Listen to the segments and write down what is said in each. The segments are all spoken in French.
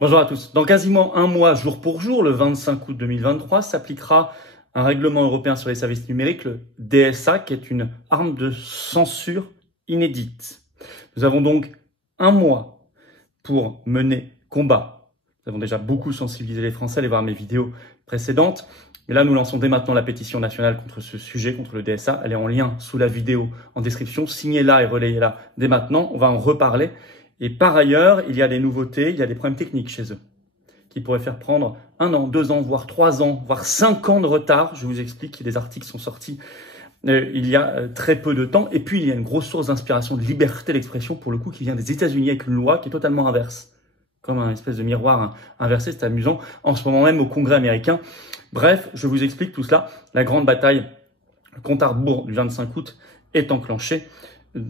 Bonjour à tous. Dans quasiment un mois, jour pour jour, le 25 août 2023, s'appliquera un règlement européen sur les services numériques, le DSA, qui est une arme de censure inédite. Nous avons donc un mois pour mener combat. Nous avons déjà beaucoup sensibilisé les Français, allez voir mes vidéos précédentes. Mais là, nous lançons dès maintenant la pétition nationale contre ce sujet, contre le DSA. Elle est en lien sous la vidéo en description. Signez-la et relayez-la dès maintenant. On va en reparler. Et par ailleurs, il y a des nouveautés, il y a des problèmes techniques chez eux qui pourraient faire prendre 1 an, 2 ans, voire 3 ans, voire 5 ans de retard. Je vous explique, des articles sont sortis il y a très peu de temps. Et puis, il y a une grosse source d'inspiration de liberté d'expression, pour le coup, qui vient des États-Unis avec une loi qui est totalement inverse. Comme un espèce de miroir inversé, c'est amusant. En ce moment même, au Congrès américain. Bref, je vous explique tout cela. La grande bataille, le compte à rebours du 25 août est enclenché.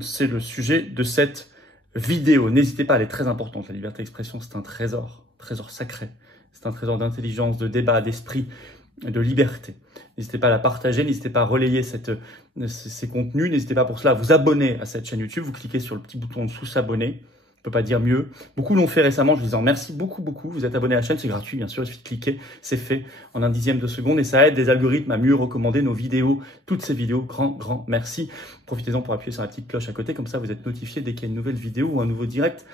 C'est le sujet de cette vidéo. N'hésitez pas, elle est très importante. La liberté d'expression, c'est un trésor sacré. C'est un trésor d'intelligence, de débat, d'esprit, de liberté. N'hésitez pas à la partager, n'hésitez pas à relayer ces contenus, n'hésitez pas pour cela à vous abonner à cette chaîne YouTube. Vous cliquez sur le petit bouton en dessous, s'abonner. Je ne peux pas dire mieux. Beaucoup l'ont fait récemment, je vous en remercie beaucoup. Vous êtes abonné à la chaîne, c'est gratuit, bien sûr, il suffit de cliquer, c'est fait en un dixième de seconde et ça aide les algorithmes à mieux recommander nos vidéos, toutes ces vidéos. Grand merci. Profitez-en pour appuyer sur la petite cloche à côté, comme ça vous êtes notifié dès qu'il y a une nouvelle vidéo ou un nouveau direct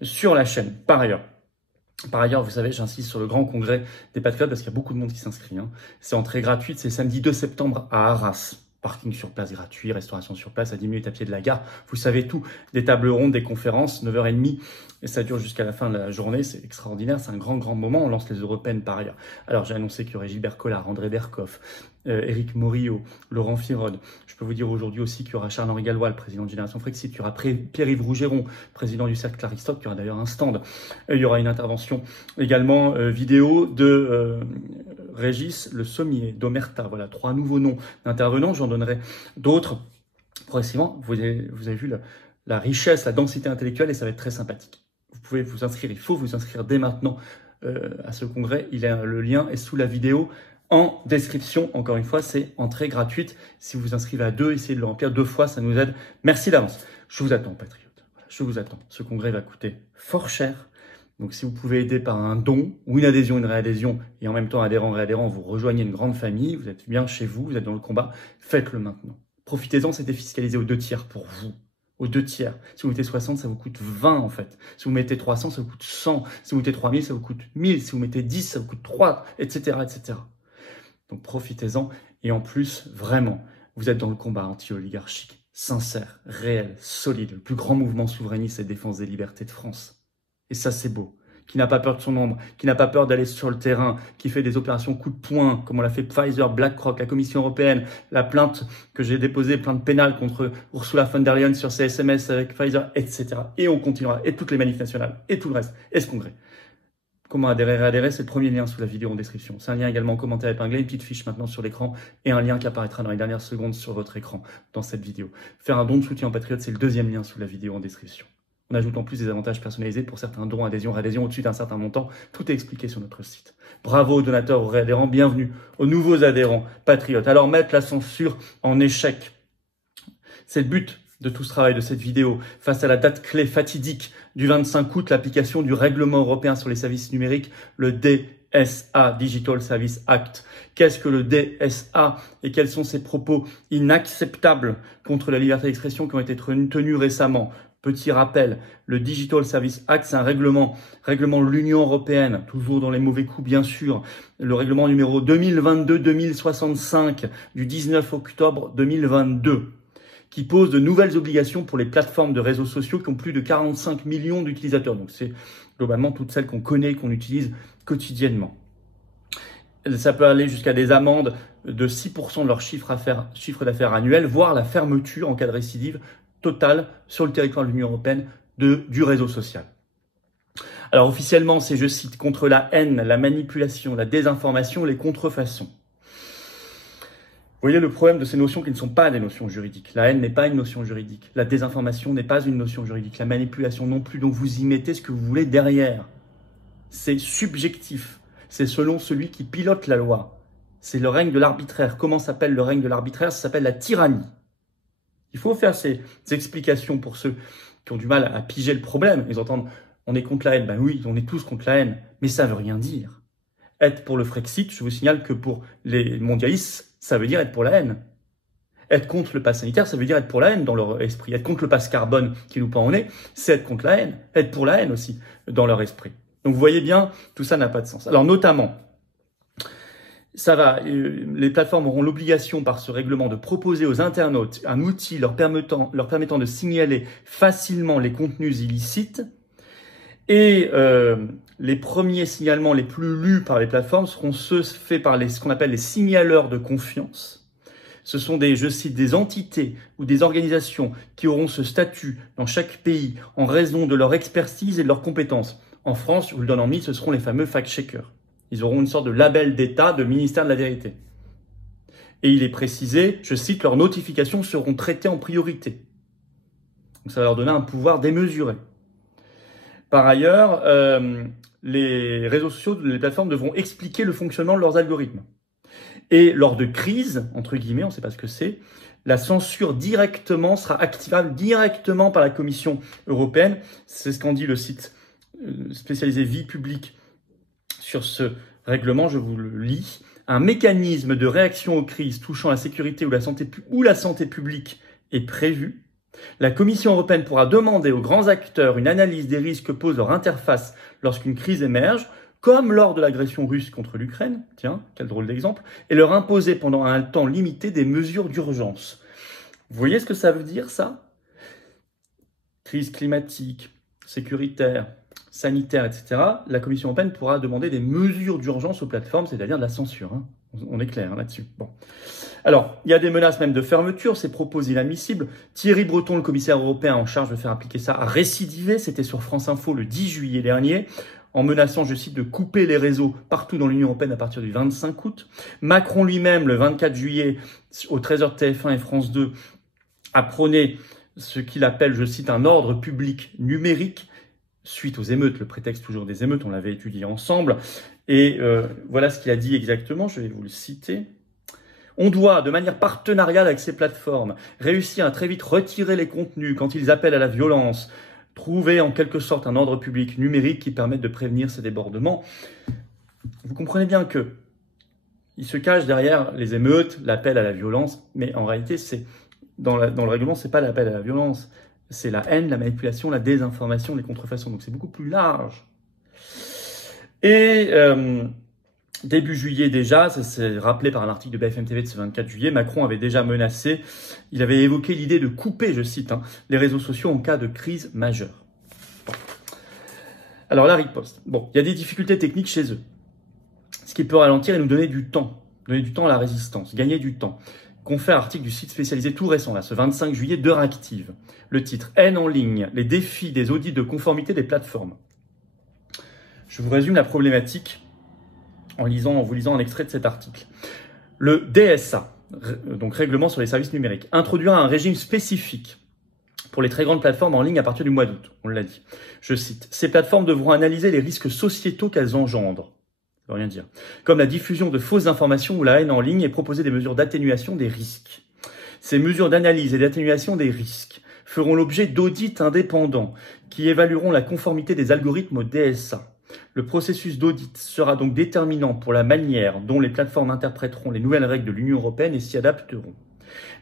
sur la chaîne. Par ailleurs, vous savez, j'insiste sur le grand congrès des patriotes parce qu'il y a beaucoup de monde qui s'inscrit. C'est entrée gratuite, c'est samedi 2 septembre à Arras. Parking sur place gratuit, restauration sur place à 10 minutes à pied de la gare. Vous savez tout, des tables rondes, des conférences, 9h30, et ça dure jusqu'à la fin de la journée. C'est extraordinaire, c'est un grand moment. On lance les européennes par ailleurs. Alors j'ai annoncé qu'il y aurait Gilbert Collard, André Berkoff, Éric Morillo, Laurent Firode. Je peux vous dire aujourd'hui aussi qu'il y aura Charles-Henri Gallois, le président de Génération Frexit. Il y aura Pierre-Yves Rougeron, président du Cercle Aristote, qui aura d'ailleurs un stand. Il y aura une intervention également vidéo de Régis Le Sommier, d'Omerta. Voilà, 3 nouveaux noms d'intervenants. J'en donnerai d'autres progressivement. Vous avez vu la richesse, la densité intellectuelle et ça va être très sympathique. Vous pouvez vous inscrire, il faut vous inscrire dès maintenant à ce congrès. Le lien est sous la vidéo en description. Encore une fois, c'est entrée gratuite. Si vous vous inscrivez à 2, essayez de le remplir 2 fois, ça nous aide. Merci d'avance. Je vous attends, patriotes. Voilà, je vous attends. Ce congrès va coûter fort cher. Donc, si vous pouvez aider par un don ou une adhésion, une réadhésion, et en même temps, réadhérent, vous rejoignez une grande famille, vous êtes bien chez vous, vous êtes dans le combat, faites-le maintenant. Profitez-en, c'est défiscalisé aux 2 tiers pour vous. Aux 2 tiers. Si vous mettez 60, ça vous coûte 20 en fait. Si vous mettez 300, ça vous coûte 100. Si vous mettez 3000, ça vous coûte 1000. Si vous mettez 10, ça vous coûte 3, etc., etc. Donc profitez-en. Et en plus, vraiment, vous êtes dans le combat anti-oligarchique, sincère, réel, solide, le plus grand mouvement souverainiste et défense des libertés de France. Et ça, c'est beau. Qui n'a pas peur de son ombre, qui n'a pas peur d'aller sur le terrain, qui fait des opérations coup de poing, comme on l'a fait Pfizer, BlackRock, la Commission européenne, la plainte que j'ai déposée, plainte pénale contre Ursula von der Leyen sur ses SMS avec Pfizer, etc. Et on continuera, et toutes les manifs nationales, et tout le reste, et ce congrès. Comment adhérer, c'est le premier lien sous la vidéo en description. C'est un lien également en commentaire épinglé, une petite fiche maintenant sur l'écran, et un lien qui apparaîtra dans les dernières secondes sur votre écran dans cette vidéo. Faire un don de soutien aux patriotes, c'est le deuxième lien sous la vidéo en description. On ajoute en plus des avantages personnalisés pour certains dons, adhésions, réadhésions au-dessus d'un certain montant. Tout est expliqué sur notre site. Bravo aux donateurs, aux réadhérents, bienvenue aux nouveaux adhérents patriotes. Alors mettre la censure en échec. C'est le but de tout ce travail, de cette vidéo. Face à la date clé fatidique du 25 août, l'application du règlement européen sur les services numériques, le DSA, Digital Service Act. Qu'est-ce que le DSA et quels sont ses propos inacceptables contre la liberté d'expression qui ont été tenus récemment? Petit rappel, le Digital Service Act, c'est un règlement de l'Union européenne, toujours dans les mauvais coups bien sûr, le règlement numéro 2022-2065 du 19 octobre 2022, qui pose de nouvelles obligations pour les plateformes de réseaux sociaux qui ont plus de 45 millions d'utilisateurs. Donc c'est globalement toutes celles qu'on connaît, qu'on utilise quotidiennement. Ça peut aller jusqu'à des amendes de 6% de leur chiffre d'affaires annuel, voire la fermeture en cas de récidive totale sur le territoire de l'Union européenne du réseau social. Alors officiellement, c'est, je cite, contre la haine, la manipulation, la désinformation, les contrefaçons. Vous voyez le problème de ces notions qui ne sont pas des notions juridiques. La haine n'est pas une notion juridique. La désinformation n'est pas une notion juridique. La manipulation non plus. Donc vous y mettez ce que vous voulez derrière. C'est subjectif. C'est selon celui qui pilote la loi. C'est le règne de l'arbitraire. Comment s'appelle le règne de l'arbitraire? Ça s'appelle la tyrannie. Il faut faire ces explications pour ceux qui ont du mal à piger le problème. Ils entendent on est contre la haine. Ben oui, on est tous contre la haine, mais ça veut rien dire. Être pour le Frexit, je vous signale que pour les mondialistes, ça veut dire être pour la haine. Être contre le pass sanitaire, ça veut dire être pour la haine dans leur esprit. Être contre le pass carbone qui nous pend au nez, c'est être contre la haine. Être pour la haine aussi, dans leur esprit. Donc vous voyez bien, tout ça n'a pas de sens. Alors notamment, les plateformes auront l'obligation par ce règlement de proposer aux internautes un outil leur permettant de signaler facilement les contenus illicites. Et les premiers signalements les plus lus par les plateformes seront ceux faits par ce qu'on appelle les signaleurs de confiance. Ce sont je cite, des entités ou des organisations qui auront ce statut dans chaque pays en raison de leur expertise et de leurs compétences. En France, je vous le donne en mille, ce seront les fameux fact-checkers. Ils auront une sorte de label d'État, de ministère de la vérité. Et il est précisé, je cite, leurs notifications seront traitées en priorité. Donc ça va leur donner un pouvoir démesuré. Par ailleurs, les réseaux sociaux, les plateformes devront expliquer le fonctionnement de leurs algorithmes. Et lors de crise, entre guillemets, on ne sait pas ce que c'est, la censure sera activable directement par la Commission européenne. C'est ce qu'en dit le site spécialisé Vie publique sur ce règlement, je vous le lis. Un mécanisme de réaction aux crises touchant la sécurité ou la santé publique est prévu. La Commission européenne pourra demander aux grands acteurs une analyse des risques que pose leur interface lorsqu'une crise émerge, comme lors de l'agression russe contre l'Ukraine, tiens, quel drôle d'exemple, et leur imposer pendant un temps limité des mesures d'urgence. Vous voyez ce que ça veut dire, ça? Crise climatique, sécuritaire, sanitaire, etc. La Commission européenne pourra demander des mesures d'urgence aux plateformes, c'est-à-dire de la censure. Hein. On est clair là-dessus. Bon. Alors, il y a des menaces même de fermeture, ces propos inadmissibles. Thierry Breton, le commissaire européen en charge de faire appliquer ça, a récidivé. C'était sur France Info le 10 juillet dernier, en menaçant, je cite, de couper les réseaux partout dans l'Union européenne à partir du 25 août. Macron lui-même, le 24 juillet, au 13h TF1 et France 2, a prôné ce qu'il appelle, je cite, un ordre public numérique, suite aux émeutes, le prétexte toujours des émeutes, on l'avait étudié ensemble. Et voilà ce qu'il a dit exactement, je vais vous le citer. On doit, de manière partenariale avec ces plateformes, réussir à très vite retirer les contenus quand ils appellent à la violence, trouver en quelque sorte un ordre public numérique qui permette de prévenir ces débordements. Vous comprenez bien que il se cache derrière les émeutes, l'appel à la violence, mais en réalité, dans le règlement, c'est pas l'appel à la violence, c'est la haine, la manipulation, la désinformation, les contrefaçons. Donc c'est beaucoup plus large. Et début juillet déjà, ça s'est rappelé par un article de BFM TV de ce 24 juillet, Macron avait déjà menacé, il avait évoqué l'idée de couper, je cite, les réseaux sociaux en cas de crise majeure. Bon. Alors la riposte. Bon, il y a des difficultés techniques chez eux. Ce qui peut ralentir et nous donner du temps à la résistance, gagner du temps. Confère article du site spécialisé tout récent, là, ce 25 juillet, d'Heure Active. Le titre « Haine en ligne, les défis des audits de conformité des plateformes ». Je vous résume la problématique en vous lisant un extrait de cet article. Le DSA, donc Règlement sur les services numériques, introduira un régime spécifique pour les très grandes plateformes en ligne à partir du mois d'août. On l'a dit. Je cite, « Ces plateformes devront analyser les risques sociétaux qu'elles engendrent. » Ça veut rien dire. Comme la diffusion de fausses informations ou la haine en ligne et proposer des mesures d'atténuation des risques. Ces mesures d'analyse et d'atténuation des risques feront l'objet d'audits indépendants qui évalueront la conformité des algorithmes au DSA. Le processus d'audit sera donc déterminant pour la manière dont les plateformes interpréteront les nouvelles règles de l'Union européenne et s'y adapteront.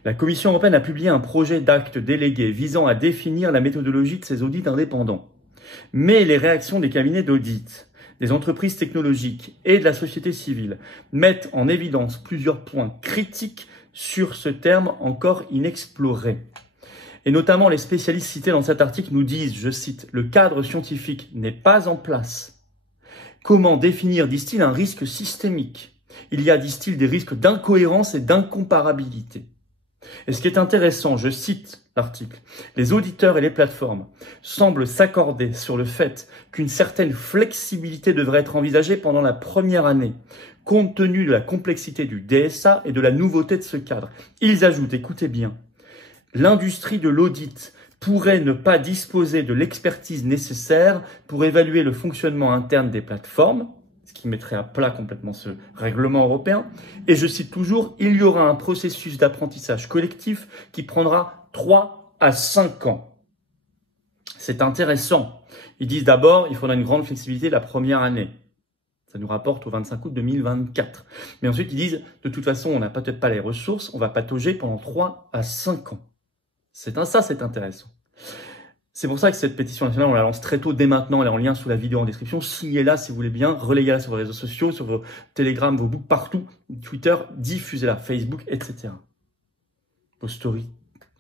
La Commission européenne a publié un projet d'acte délégué visant à définir la méthodologie de ces audits indépendants. Mais les réactions des cabinets d'audit, des entreprises technologiques et de la société civile mettent en évidence plusieurs points critiques sur ce terme encore inexploré. Et notamment les spécialistes cités dans cet article nous disent, je cite, « Le cadre scientifique n'est pas en place. Comment définir, disent-ils, un risque systémique? Il y a, disent-ils, des risques d'incohérence et d'incomparabilité. » Et ce qui est intéressant, je cite l'article, « Les auditeurs et les plateformes semblent s'accorder sur le fait qu'une certaine flexibilité devrait être envisagée pendant la première année, compte tenu de la complexité du DSA et de la nouveauté de ce cadre. » Ils ajoutent, écoutez bien, « L'industrie de l'audit pourrait ne pas disposer de l'expertise nécessaire pour évaluer le fonctionnement interne des plateformes, ce qui mettrait à plat complètement ce règlement européen. Et je cite toujours, il y aura un processus d'apprentissage collectif qui prendra 3 à 5 ans. C'est intéressant. Ils disent d'abord, il faudra une grande flexibilité la première année. Ça nous rapporte au 25 août 2024. Mais ensuite, ils disent, de toute façon, on n'a peut-être pas les ressources, on va patauger pendant 3 à 5 ans. Ça, c'est intéressant. C'est pour ça que cette pétition nationale, on la lance très tôt, dès maintenant. Elle est en lien sous la vidéo en description. Signez-la si vous voulez bien. Relayez-la sur vos réseaux sociaux, sur vos Telegram, vos books, partout. Twitter, diffusez-la. Facebook, etc. Vos stories,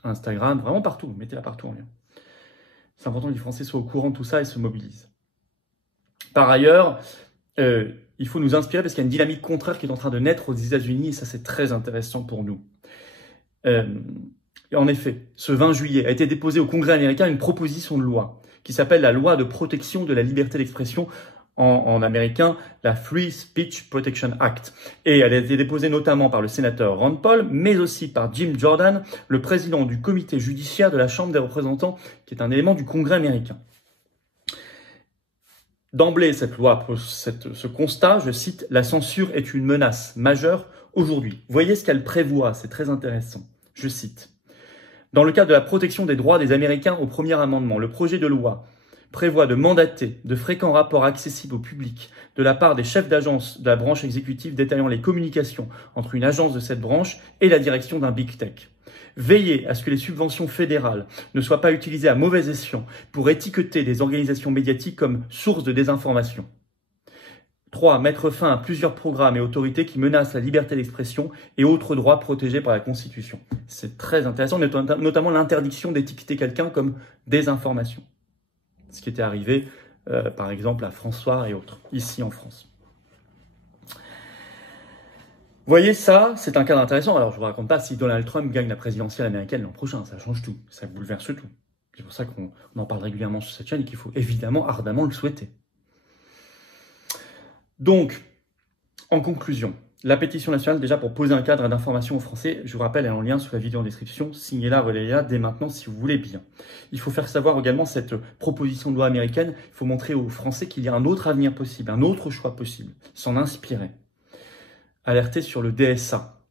Instagram, vraiment partout. Mettez-la partout en lien. C'est important que les Français soient au courant de tout ça et se mobilisent. Par ailleurs, il faut nous inspirer parce qu'il y a une dynamique contraire qui est en train de naître aux États-Unis et ça, c'est très intéressant pour nous. En effet, ce 20 juillet a été déposée au Congrès américain une proposition de loi qui s'appelle la loi de protection de la liberté d'expression, en américain, la Free Speech Protection Act. Et elle a été déposée notamment par le sénateur Ron Paul, mais aussi par Jim Jordan, le président du comité judiciaire de la Chambre des représentants, qui est un élément du Congrès américain. D'emblée, cette loi pose ce constat, je cite, « La censure est une menace majeure aujourd'hui ». Voyez ce qu'elle prévoit, c'est très intéressant. Je cite. Dans le cadre de la protection des droits des Américains au premier amendement, le projet de loi prévoit de mandater de fréquents rapports accessibles au public de la part des chefs d'agence de la branche exécutive détaillant les communications entre une agence de cette branche et la direction d'un big tech. Veiller à ce que les subventions fédérales ne soient pas utilisées à mauvais escient pour étiqueter des organisations médiatiques comme source de désinformation. 3. Mettre fin à plusieurs programmes et autorités qui menacent la liberté d'expression et autres droits protégés par la Constitution. C'est très intéressant, notamment l'interdiction d'étiqueter quelqu'un comme désinformation. Ce qui était arrivé, par exemple, à François et autres, ici en France. Vous voyez, ça, c'est un cadre intéressant. Alors, je ne vous raconte pas si Donald Trump gagne la présidentielle américaine l'an prochain. Ça change tout. Ça bouleverse tout. C'est pour ça qu'on en parle régulièrement sur cette chaîne et qu'il faut évidemment ardemment le souhaiter. Donc, en conclusion, la pétition nationale, déjà pour poser un cadre d'information aux Français, je vous rappelle, elle est en lien sous la vidéo en description. Signez-la, relayez-la dès maintenant si vous voulez bien. Il faut faire savoir également cette proposition de loi américaine. Il faut montrer aux Français qu'il y a un autre avenir possible, un autre choix possible. S'en inspirer. Alerter sur le DSA.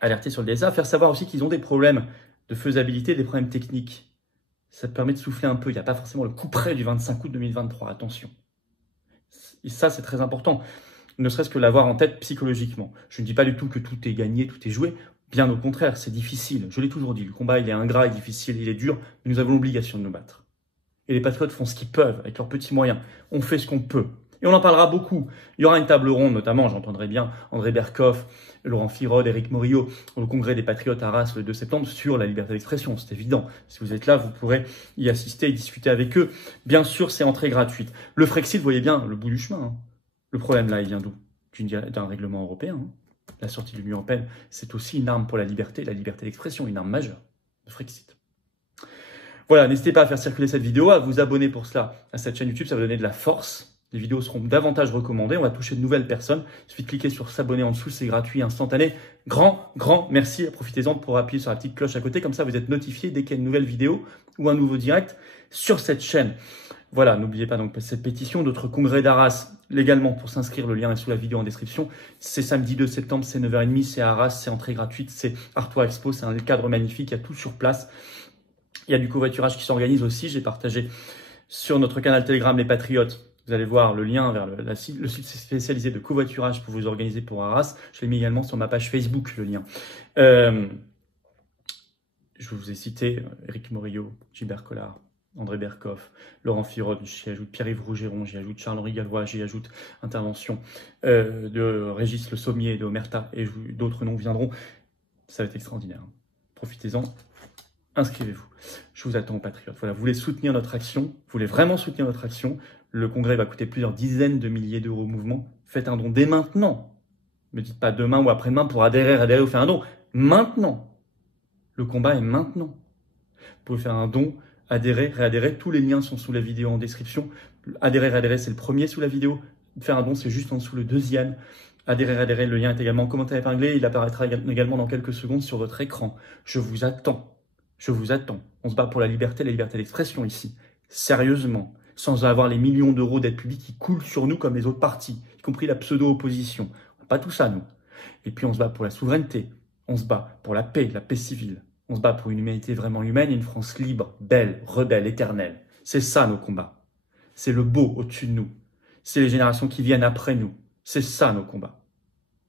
Alerter sur le DSA, faire savoir aussi qu'ils ont des problèmes de faisabilité, des problèmes techniques. Ça te permet de souffler un peu. Il n'y a pas forcément le coup près du 25 août 2023, attention. Et ça, c'est très important, ne serait-ce que l'avoir en tête psychologiquement. Je ne dis pas du tout que tout est gagné, tout est joué. Bien au contraire, c'est difficile. Je l'ai toujours dit, le combat, il est ingrat, il est difficile, il est dur, mais nous avons l'obligation de nous battre. Et les patriotes font ce qu'ils peuvent, avec leurs petits moyens. On fait ce qu'on peut. Et on en parlera beaucoup. Il y aura une table ronde, notamment, j'entendrai bien André Berkoff, Laurent Firode, Éric Morillo, au congrès des patriotes à Arras le 2 septembre, sur la liberté d'expression, c'est évident. Si vous êtes là, vous pourrez y assister et discuter avec eux. Bien sûr, c'est entrée gratuite. Le Frexit, vous voyez bien, le bout du chemin. Hein. Le problème là, il vient d'où? D'un règlement européen. Hein. La sortie de l'Union européenne, c'est aussi une arme pour la liberté d'expression, une arme majeure, le Frexit. Voilà, n'hésitez pas à faire circuler cette vidéo, à vous abonner pour cela à cette chaîne YouTube, ça va donner de la force. Les vidéos seront davantage recommandées, on va toucher de nouvelles personnes. Il suffit de cliquer sur s'abonner en dessous, c'est gratuit, instantané. Grand merci, profitez-en pour appuyer sur la petite cloche à côté, comme ça vous êtes notifié dès qu'il y a une nouvelle vidéo ou un nouveau direct sur cette chaîne. Voilà, n'oubliez pas donc cette pétition, d'autres congrès d'Arras légalement pour s'inscrire, le lien est sous la vidéo en description. C'est samedi 2 septembre, c'est 9h30, c'est à Arras, c'est entrée gratuite, c'est Artois Expo, c'est un cadre magnifique, il y a tout sur place. Il y a du covoiturage qui s'organise aussi, j'ai partagé sur notre canal Telegram Les Patriotes. Vous allez voir le lien vers le site spécialisé de covoiturage pour vous organiser pour Arras. Je l'ai mis également sur ma page Facebook, le lien. Je vous ai cité Éric Morillo, Gilbert Collard, André Berkoff, Laurent Firode, j'y ajoute Pierre-Yves Rougeron, j'y ajoute Charles-Henri Gallois, j'y ajoute intervention de Régis Le Sommier, de Omerta, et d'autres noms viendront. Ça va être extraordinaire. Profitez-en. Inscrivez-vous. Je vous attends aux Patriotes. Voilà, vous voulez soutenir notre action, vous voulez vraiment soutenir notre action. Le congrès va coûter plusieurs dizaines de milliers d'euros au mouvement. Faites un don dès maintenant. Ne me dites pas demain ou après-demain pour adhérer ou faire un don. Maintenant. Le combat est maintenant. Vous pouvez faire un don, adhérer, réadhérer. Tous les liens sont sous la vidéo en description. Adhérer, réadhérer, c'est le premier sous la vidéo. Faire un don, c'est juste en dessous le deuxième. Adhérer, réadhérer, le lien est également en commentaire épinglé. Il apparaîtra également dans quelques secondes sur votre écran. Je vous attends. Je vous attends. On se bat pour la liberté d'expression ici. Sérieusement. Sans avoir les millions d'euros d'aide publique qui coulent sur nous comme les autres partis, y compris la pseudo-opposition. Pas tout ça, nous. Et puis on se bat pour la souveraineté. On se bat pour la paix civile. On se bat pour une humanité vraiment humaine et une France libre, belle, rebelle, éternelle. C'est ça nos combats. C'est le beau au-dessus de nous. C'est les générations qui viennent après nous. C'est ça nos combats.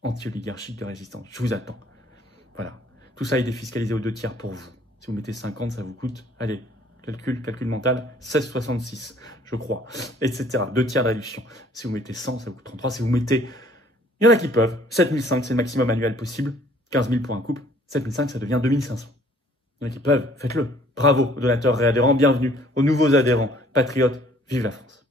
Anti-oligarchique de résistance. Je vous attends. Voilà. Tout ça est défiscalisé aux 2/3 pour vous. Si vous mettez 50, ça vous coûte, allez, calcul mental, 16,66, je crois, etc. 2/3 de réduction. Si vous mettez 100, ça vous coûte 33. Si vous mettez, il y en a qui peuvent, 7,500, c'est le maximum annuel possible, 15 000 pour un couple, 7,500, ça devient 2 500. Il y en a qui peuvent, faites-le. Bravo aux donateurs réadhérents, bienvenue aux nouveaux adhérents, patriotes, vive la France.